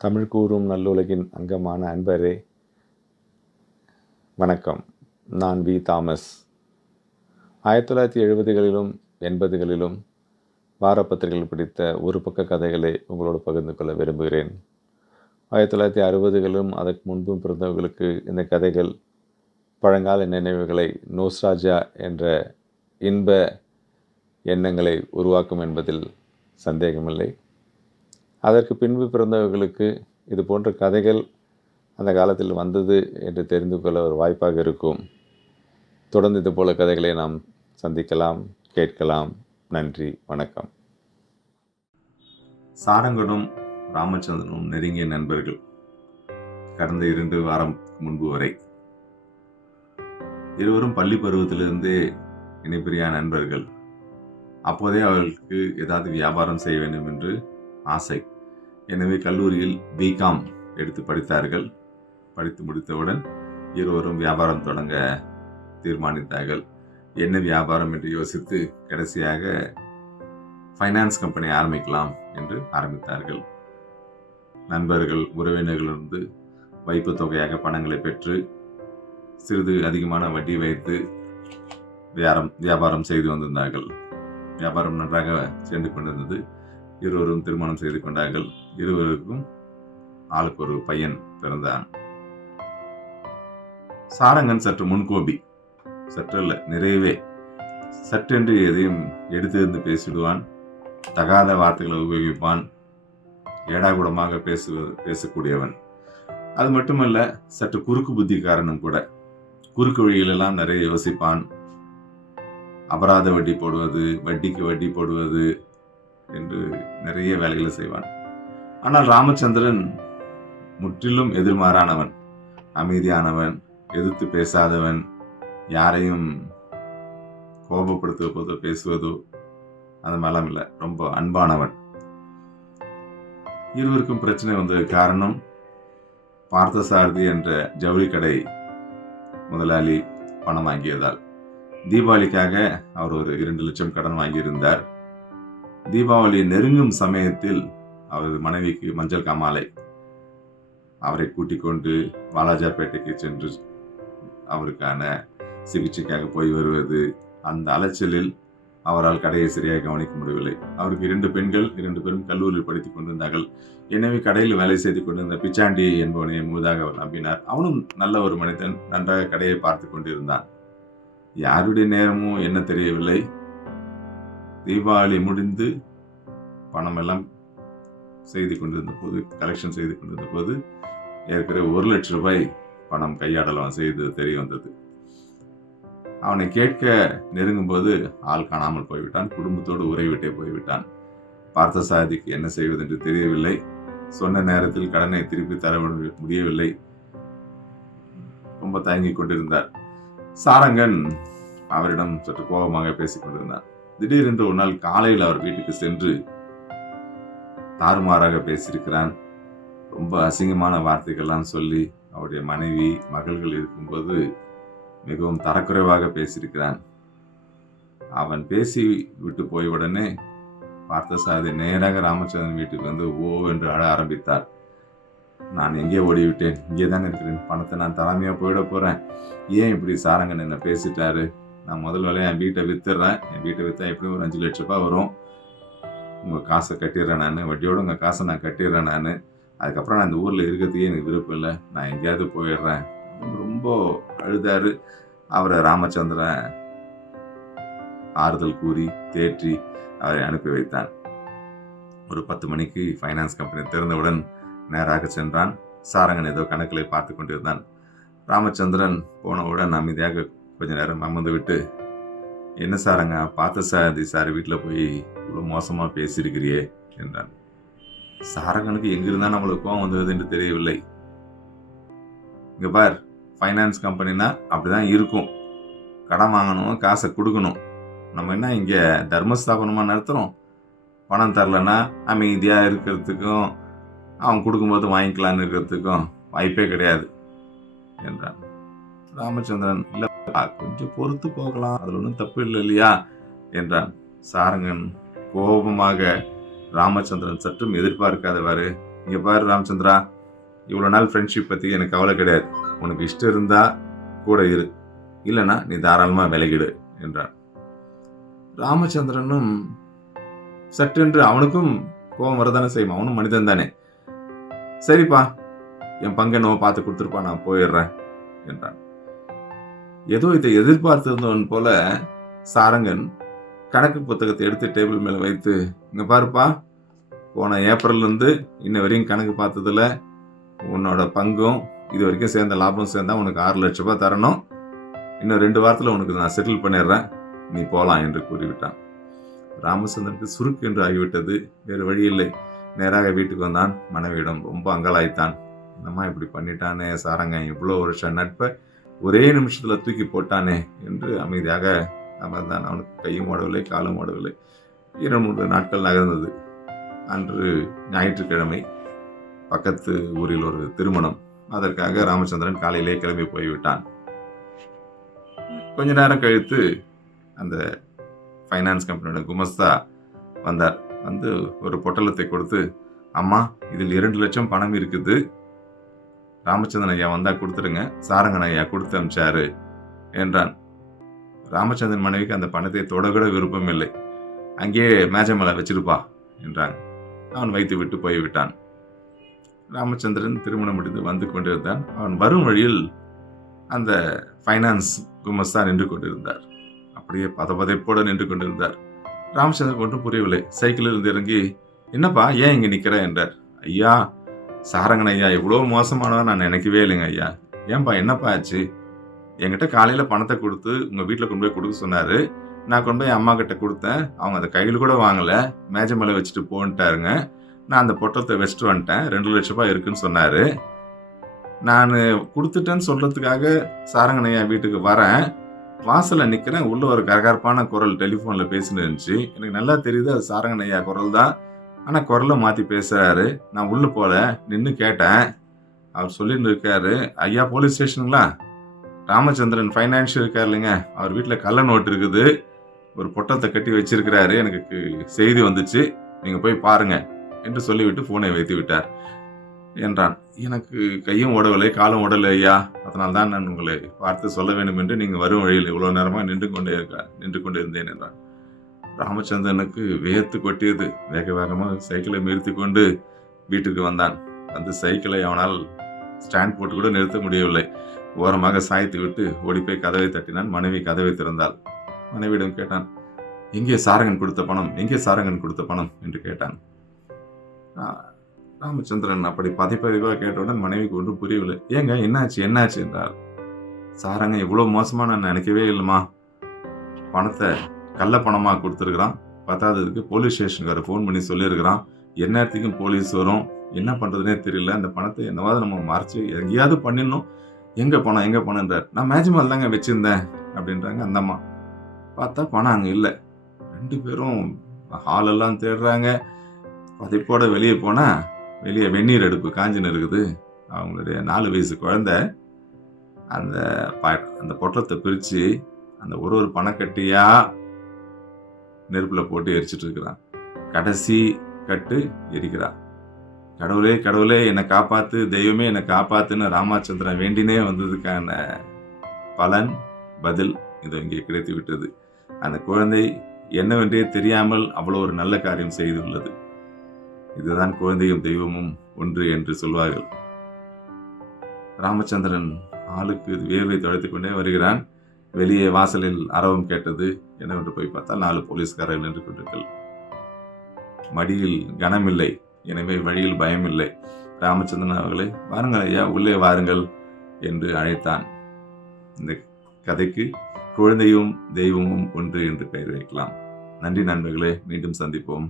தமிழ் கூறும் நல்லுலகின் அங்கமான அன்பரே வணக்கம். நான் வி. தாமஸ். 1970களிலும் 80களிலும் வாரப்பத்திரிகைகள் பிடித்த ஒரு பக்க கதைகளை உங்களோடு பகிர்ந்து கொள்ள விரும்புகிறேன். 1960களிலும் அதற்கு முன்பும் பிறந்தவர்களுக்கு இந்த கதைகள் பழங்கால நினைவுகளை, நோஸ்டால்ஜியா என்ற இன்ப எண்ணங்களை உருவாக்கும் என்பதில் சந்தேகமில்லை. அதற்கு பின்பு பிறந்தவர்களுக்கு இது போன்ற கதைகள் அந்த காலத்தில் வந்தது என்று தெரிந்து கொள்ள ஒரு வாய்ப்பாக இருக்கும். தொடர்ந்து இது போல கதைகளை நாம் சந்திக்கலாம், கேட்கலாம். நன்றி, வணக்கம். சாரங்கனும் ராமச்சந்திரனும் நெருங்கிய நண்பர்கள். கடந்த 2 வாரம் முன்பு வரை இருவரும் பள்ளி பருவத்திலிருந்தே இணைப்பிரியா நண்பர்கள். அப்போதே அவர்களுக்கு ஏதாவது வியாபாரம் செய்ய வேண்டும் என்று ஆசை. எனவே கல்லூரியில் பிகாம் எடுத்து படித்தார்கள். படித்து முடித்தவுடன் இருவரும் வியாபாரம் தொடங்க தீர்மானித்தார்கள். என்ன வியாபாரம் என்று யோசித்து கடைசியாக ஃபைனான்ஸ் கம்பெனி ஆரம்பிக்கலாம் என்று ஆரம்பித்தார்கள். நண்பர்கள், உறவினர்களிருந்து வைப்பு தொகையாக பணங்களை பெற்று சிறிது அதிகமான வட்டி வைத்து வியாபாரம் செய்து வந்திருந்தார்கள். வியாபாரம் நன்றாக சென்று கொண்டிருந்தது. இருவரும் திருமணம் செய்து கொண்டார்கள். இருவருக்கும் ஆளுக்கு ஒரு பையன் பிறந்தான். சாரங்கன் சற்று முன்கோபி, சற்றல்ல நிறையவே. சற்றென்று எதையும் எடுத்திருந்து பேசிடுவான். தகாத வார்த்தைகளை உபயோகிப்பான். ஏடாகுடமாக பேசக்கூடியவன். அது மட்டுமல்ல, சற்று குறுக்கு புத்திக்காரனும் கூட. குறுக்கு வழிகளெல்லாம் நிறைய யோசிப்பான். அபராத வட்டி போடுவது, வட்டிக்கு வட்டி போடுவது என்று நிறைய வேலைகளை செய்வான். ஆனால் ராமச்சந்திரன் முற்றிலும் எதிர்மாறானவன். அமைதியானவன், எதிர்த்து பேசாதவன், யாரையும் கோபப்படுத்துவதோ பேசுவதோ அந்த மாதிரிலாம் இல்லை. ரொம்ப அன்பானவன். இருவருக்கும் பிரச்சனை வந்தது காரணம் பார்த்தசாரதி என்ற ஜவுளி கடை முதலாளி பணம் வாங்கியதால். தீபாவளிக்காக அவர் ஒரு 2 லட்சம் கடன் வாங்கியிருந்தார். தீபாவளி நெருங்கும் சமயத்தில் அவரது மனைவிக்கு மஞ்சள் காமாலை. அவரை கூட்டிக் கொண்டு வாலாஜாப்பேட்டைக்கு சென்று அவருக்கான சிகிச்சைக்காக போய் வருவது, அந்த அலைச்சலில் அவரால் கடையை சரியாக கவனிக்க முடியவில்லை. அவருக்கு 2 பெண்கள், 2 பேரும் கல்லூரியில் படித்துக் கொண்டிருந்தார்கள். எனவே கடையில் வேலை செய்து கொண்டிருந்த பிச்சாண்டி என்பவனை முழுதாக அவர் நம்பினார். அவனும் நல்ல ஒரு மனிதன், நன்றாக கடையை பார்த்து கொண்டிருந்தான். யாருடைய நேரமோ என்ன தெரியவில்லை. தீபாவளி முடிந்து பணம் எல்லாம் செய்து கொண்டிருந்த போது, கலெக்ஷன் செய்து கொண்டிருந்த போது ஏற்கனவே 1 லட்சம் ரூபாய் பணம் கையாடலாம் செய்து தெரிய வந்தது. அவனை கேட்க நெருங்கும் போது ஆள் காணாமல் போய்விட்டான். குடும்பத்தோடு உறைவிட்டே போய்விட்டான். பார்த்தசாரதிக்கு என்ன செய்வது என்று தெரியவில்லை. சொன்ன நேரத்தில் கடனை திருப்பி தர முடியவில்லை. ரொம்ப தயங்கிக் கொண்டிருந்தார். சாரங்கன் அவரிடம் சற்று கோபமாக பேசிக் கொண்டிருந்தார். திடீரென்று ஒரு நாள் காலையில் அவர் வீட்டுக்கு சென்று தாறுமாறாக பேசியிருக்கிறான். ரொம்ப அசிங்கமான வார்த்தைகள்லாம் சொல்லி அவருடைய மனைவி, மகள்கள் இருக்கும்போது மிகவும் தரக்குறைவாக பேசியிருக்கிறான். அவன் பேசி விட்டு போய் உடனே பார்த்தசாரதி நேராக ராமச்சந்திரன் வீட்டுக்கு வந்து ஓ என்று அழ ஆரம்பித்தார். நான் எங்கே ஓடிவிட்டேன்? இங்கே தான் இருக்கிறேன். பணத்தை நான் தராமையா போயிட போறேன். ஏன் இப்படி சாரங்கன் என்ன பேசிட்டாரு? நான் முதல் வேலையை என் வீட்டை வித்துடுறேன். என் வீட்டை விற்றா எப்படியும் ஒரு 5 லட்ச ரூபாய் வரும். உங்கள் காசை கட்டிடுறேன் நான், வட்டியோடு உங்கள் காசை நான் கட்டிடுறேன் நான். அதுக்கப்புறம் நான் இந்த ஊரில் இருக்கிறதுக்கே எனக்கு விருப்பம் இல்லை. நான் எங்கேயாவது போயிடுறேன். ரொம்ப அழுதாரு. அவரை ராமச்சந்திரன் ஆறுதல் கூறி தேற்றி அவரை அனுப்பி வைத்தான். ஒரு 10 மணிக்கு ஃபைனான்ஸ் கம்பெனி திறந்தவுடன் நேராக சென்றான். சாரங்கன் ஏதோ கணக்குகளை பார்த்து கொண்டிருந்தான். ராமச்சந்திரன் போனவுடன் அமைதியாக கொஞ்ச நேரம் அமர்ந்து விட்டு, என்ன சாரங்க, பார்த்தசாரதி சார் வீட்டில் போய் இவ்வளோ மோசமாக பேசியிருக்கிறியே என்றான். சாரங்கனுக்கு எங்கிருந்தா நம்மளுக்கு கோவம் வந்தது என்று தெரியவில்லை. இங்கே பார், ஃபைனான்ஸ் கம்பெனினா அப்படிதான் இருக்கும். கடன் வாங்கணும், காசை கொடுக்கணும். நம்ம என்ன இங்கே தர்மஸ்தாபனமாக நடத்துகிறோம்? பணம் தரலன்னா அமைதியாக இருக்கிறதுக்கும் அவன் கொடுக்கும்போது வாங்கிக்கலான்னு இருக்கிறதுக்கும் வாய்ப்பே கிடையாது என்றான். ராமச்சந்திரன், இல்லை கொஞ்சம் பொறுத்து போகலாம், அதில் ஒன்றும் தப்பு இல்லை இல்லையா என்றான். சாரங்கன் கோபமாக ராமச்சந்திரன் சற்றும் எதிர்பார்க்காதவாறு, இங்கே பாரு ராமச்சந்திரா, இவ்வளோ நாள் ஃப்ரெண்ட்ஷிப் பற்றி எனக்கு கவலை கிடையாது. உனக்கு இஷ்டம் இருந்தால் கூட இரு, இல்லைன்னா நீ தாராளமாக விலகிடு என்றான். ராமச்சந்திரனும் சட்டென்று, அவனுக்கும் கோபம் வரதானே செய்யும், அவனும் மனிதன் தானே, சரிப்பா என் பங்கு என்னவோ பார்த்து கொடுத்துருப்பா, நான் போயிடுறேன் என்றான். ஏதோ இதை எதிர்பார்த்திருந்தவன் போல சாரங்கன் கணக்கு புத்தகத்தை எடுத்து டேபிள் மேலே வைத்து, இங்கே பாருப்பா, போன ஏப்ரல்லேருந்து இன்ன வரையும் கணக்கு பார்த்ததில் உன்னோட பங்கும் இது வரைக்கும் சேர்ந்த லாபம் சேர்ந்தா உனக்கு 6 லட்ச ரூபாய் தரணும். இன்னும் 2 வாரத்தில் உனக்கு நான் செட்டில் பண்ணிடுறேன், நீ போகலாம் என்று கூறிவிட்டான். ராமச்சந்திரனுக்கு சுருக்கு என்று ஆகிவிட்டது. வேறு வழி இல்லை. நேராக வீட்டுக்கு வந்தான். மனைவியிடம் ரொம்ப அங்கலாய்த்தான். இந்தம்மா இப்படி பண்ணிட்டானே சாரங்க, இவ்வளோ வருஷம் நட்பை ஒரே நிமிஷத்தில் தூக்கி போட்டானே என்று அமைதியாக அமர்ந்தான். அவனுக்கு கையும் ஓடவில்லை, காலும் ஓடவில்லை. 2-3 நாட்கள் நகர்ந்தது. அன்று ஞாயிற்றுக்கிழமை. பக்கத்து ஊரில் ஒரு திருமணம். அதற்காக ராமச்சந்திரன் காலையிலே கிளம்பி போய்விட்டான். கொஞ்ச நேரம் கழித்து அந்த ஃபைனான்ஸ் கம்பெனியோட குமஸ்தா வந்தார். வந்து ஒரு பொட்டலத்தை கொடுத்து, அம்மா இதில் 2 லட்சம் பணம் இருக்குது, ராமச்சந்திரன் ஐயா வந்தா கொடுத்துருங்க, சாரங்கன் ஐயா கொடுத்து அமிச்சாரு என்றான். ராமச்சந்திரன் மனைவிக்கு அந்த பணத்தை தொடக்கூட விருப்பம் இல்லை. அங்கேயே மேஜை மேலே வச்சிருப்பா என்றாங்க. அவன் வைத்து விட்டு போய்விட்டான். ராமச்சந்திரன் திருமணம் முடிந்து வந்து கொண்டிருந்தான். அவன் வரும் வழியில் அந்த ஃபைனான்ஸ் குமஸ்தா நின்று கொண்டிருந்தார். அப்படியே பதப்பதைப்போடு நின்று கொண்டிருந்தார். ராமச்சந்திரன் ஒன்றும் புரியவில்லை. சைக்கிளில் இருந்து இறங்கி, என்னப்பா ஏன் இங்கே நிற்கிற என்றார். ஐயா, சாரங்கன் ஐயா இவ்வளோ மோசமானதான் நான் நினைக்கவே இல்லைங்க ஐயா. ஏன்பா என்னப்பா ஆச்சு? என்கிட்ட காலையில் பணத்தை கொடுத்து உங்கள் வீட்டில் கொண்டு போய் கொடுக்க சொன்னார். நான் கொண்டு போய் அம்மா கிட்ட கொடுத்தேன். அவங்க அதை கையில் கூட வாங்கலை, மேஜை மேலே வச்சுட்டு போன்ட்டாருங்க. நான் அந்த பொட்டலத்தை வச்சுட்டு வந்துட்டேன். 2 லட்ச ரூபாய் இருக்குன்னு சொன்னார். நான் கொடுத்துட்டேன்னு சொல்கிறதுக்காக சாரங்கன் ஐயா வீட்டுக்கு வரேன். வாசலில் நிற்கிறேன். உள்ள ஒரு கரகரப்பான குரல் டெலிஃபோனில் பேசின்னு இருந்துச்சு. எனக்கு நல்லா தெரியுது அது சாரங்கன் ஐயா குரல் தான். ஆனால் குரலை மாற்றி பேசுகிறாரு. நான் உள்ளே போல நின்று கேட்டேன். அவர் சொல்லிட்டு இருக்காரு, ஐயா போலீஸ் ஸ்டேஷனுங்களா? ராமச்சந்திரன் ஃபைனான்ஷியல் இருக்கார் இல்லைங்க, அவர் வீட்டில் கள்ள நோட்டு இருக்குது, ஒரு பொட்டத்தை கட்டி வச்சிருக்கிறாரு, எனக்கு செய்தி வந்துச்சு, நீங்கள் போய் பாருங்க என்று சொல்லிவிட்டு ஃபோனை வைத்து விட்டார் என்றான். எனக்கு கையும் ஓடவில்லை, காலும் ஓடலை ஐயா, அதனால் தான் நான் உங்களை பார்த்து சொல்ல வேண்டும் என்று நீங்கள் வரும் வழியில் இவ்வளோ நேரமாக நின்று கொண்டே இருந்தேன் என்றான். ராமச்சந்திரனுக்கு வியர்த்து கொட்டியது. வேக வேகமாக சைக்கிளை நிறுத்தி கொண்டு வீட்டுக்கு வந்தான். வந்து சைக்கிளை அவனால் ஸ்டாண்ட் போட்டு கூட நிறுத்த முடியவில்லை. ஓரமாக சாய்த்து விட்டு ஓடிப்போய் கதவை தட்டினான். மனைவி கதவை திறந்தாள். மனைவியிடம் கேட்டான், எங்கே சாரங்கன் கொடுத்த பணம், எங்கே சாரங்கன் கொடுத்த பணம் என்று கேட்டான். ராமச்சந்திரன் அப்படி பதிப்பதிவாக கேட்டவுடன் மனைவிக்கு ஒன்றும் புரியவில்லை. ஏங்க என்னாச்சு என்னாச்சு என்றார். சாரங்கன் இவ்வளோ மோசமாக நான் நினைக்கவே இல்லைம்மா. பணத்தை கள்ள பணமாக கொடுத்துருக்குறான். பத்தாததுக்கு போலீஸ் ஸ்டேஷனுக்கார ஃபோன் பண்ணி சொல்லியிருக்கிறான். எந்நேரத்துக்கும் போலீஸ் வரும், என்ன பண்ணுறதுனே தெரியல. அந்த பணத்தை என்னவாவது நம்ம மறைச்சி எங்கேயாவது பண்ணிடணும். எங்கே பணம்ன்றார். நான் மேஜ் மேலே தாங்க வச்சுருந்தேன் அப்படின்றாங்க அந்த அம்மா. பார்த்தா பணம் அங்கே இல்லை. 2 பேரும் ஹாலெல்லாம் தேடுறாங்க. பதிப்போட வெளியே போனால் வெளியே வெந்நீர் அடுப்பு காஞ்சின்னு இருக்குது. அவங்களுடைய 4 வயசு குழந்தை அந்த பொட்டலத்தை பிரித்து அந்த ஒரு பணக்கட்டியாக நெருப்பில் போட்டு எரிச்சிட்டு இருக்கிறான். கடைசி கட்டு எரிக்கிறான். கடவுளே கடவுளே என்னை காப்பாற்று, தெய்வமே என்னை காப்பாற்றுன்னு ராமச்சந்திரன் வேண்டினே வந்ததுக்கான பலன் பதில் இது இங்கே கிடைத்து விட்டது. அந்த குழந்தை என்னவென்றே தெரியாமல் அவ்வளோ ஒரு நல்ல காரியம் செய்துள்ளது. இதுதான் குழந்தையும் தெய்வமும் ஒன்று என்று சொல்வார்கள். ராமச்சந்திரன் ஆளுக்கு வேர்வை துடைத்துக் கொண்டே வருகிறான். வெளியே வாசலில் அரவம் கேட்டது. என்னவென்று போய் பார்த்தால் 4 போலீஸ்காரர்கள் நின்று கொண்டிருக்கள். மடியில் கனமில்லை, எனவே வழியில் பயமில்லை. ராமச்சந்திரன் அவர்களை, வாருங்கள் ஐயா, உள்ளே வாருங்கள் என்று அழைத்தான். இந்த கதைக்கு குழந்தையும் தெய்வமும் ஒன்று என்று பெயர் வைக்கலாம். நன்றி நண்பர்களே, மீண்டும் சந்திப்போம்.